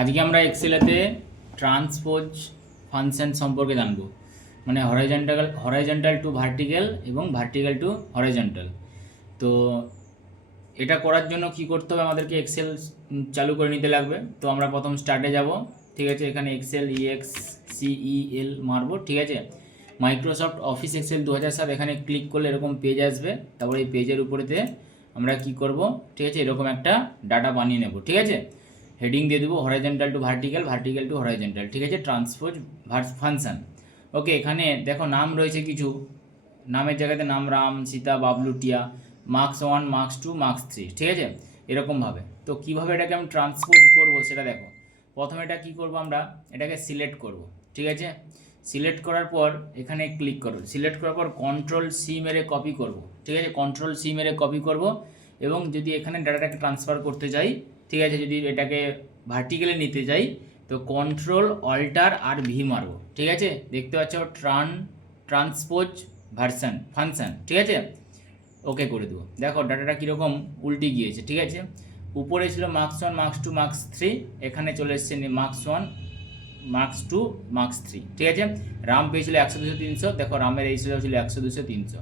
আজকে আমরা এক্সেলেতে transpose function সম্পর্কে জানব, মানে হরাইজন্টাল টু ভার্টিক্যাল এবং ভার্টিক্যাল টু হরাইজন্টাল। তো এটা করার জন্য কি করতে হবে, আমাদেরকে এক্সেল চালু করে নিতে লাগবে। তো আমরা প্রথম স্টার্টে যাব, ঠিক আছে। এখানে এক্সেল EXCEL মারবো, ঠিক আছে। মাইক্রোসফট অফিস এক্সেল 2007 এখানে ক্লিক করলে এরকম পেজ আসবে। তারপরে এই পেজের উপরেতে আমরা কি করব, ঠিক আছে, এরকম একটা ডাটা বানিয়ে নেব, ঠিক আছে। হেডিং দিয়ে দেবো horizontal to vertical, vertical to horizontal, ঠিক আছে, ট্রান্সপোজ ফাংশন। ওকে, এখানে দেখো নাম রয়েছে কিছু, নামের জায়গাতে নাম রাম, সীতা, বাবলু, টিয়া, মার্কস 1, মার্কস 2, মার্কস 3, ঠিক আছে, এরকমভাবে। তো কীভাবে এটাকে আমি ট্রান্সপোজ করবো সেটা দেখো। প্রথমে এটা কী করবো, আমরা এটাকে সিলেক্ট করব, ঠিক আছে। সিলেক্ট করার পর এখানে ক্লিক করব, সিলেক্ট করার পর Ctrl+C মেরে কপি করব, ঠিক আছে, Ctrl+C মেরে কপি করব। এবং যদি এখানে ডাটাটাকে ট্রান্সফার করতে যাই, ঠিক আছে, যদি এটাকে ভার্টিক্যালে নিতে যাই তো Ctrl+Alt+V মারব, ঠিক আছে। দেখতে পাচ্ছ ট্রান্সপোজ ফাংশন, ঠিক আছে। ওকে করে দেবো। দেখো ডাটাটা কীরকম উল্টে গিয়েছে, ঠিক আছে। উপরে ছিল মার্কস 1, মার্কস 2, মার্কস 3, এখানে চলে এসছে মার্কস 1, মার্কস 2, মার্কস 3, ঠিক আছে। রাম পেয়েছিল 100, 200, 300, দেখো রামের এই ছিল 100, 200, 300।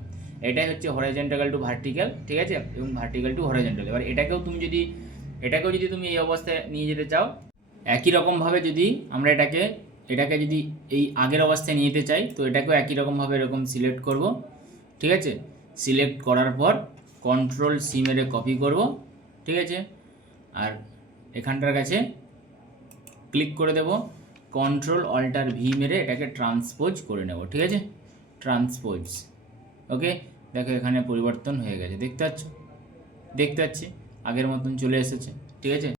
এটাই হচ্ছে হরাইজন্টাল টু ভার্টিক্যাল, ঠিক আছে, এবং ভার্টিক্যাল টু হরাইজন্টাল। এবার এটাকেও যদি তুমি এই অবস্থায় নিয়ে যেতে চাও, একই রকমভাবে যদি আমরা এটাকে যদি এই আগের অবস্থায় নিয়ে যেতে চাই, তো এটাকেও একই রকমভাবে এরকম সিলেক্ট করব, ঠিক আছে। সিলেক্ট করার পর Ctrl+C মেরে কপি করব, ঠিক আছে। আর এখানটার কাছে ক্লিক করে দেব, Ctrl+Alt+V মেরে এটাকে ট্রান্সপোজ করে নেব, ঠিক আছে, ট্রান্সপোজ। ওকে, দেখো এখানে পরিবর্তন হয়ে গেছে, দেখতে পাচ্ছি আগের মতন চলে এসেছে, ঠিক আছে।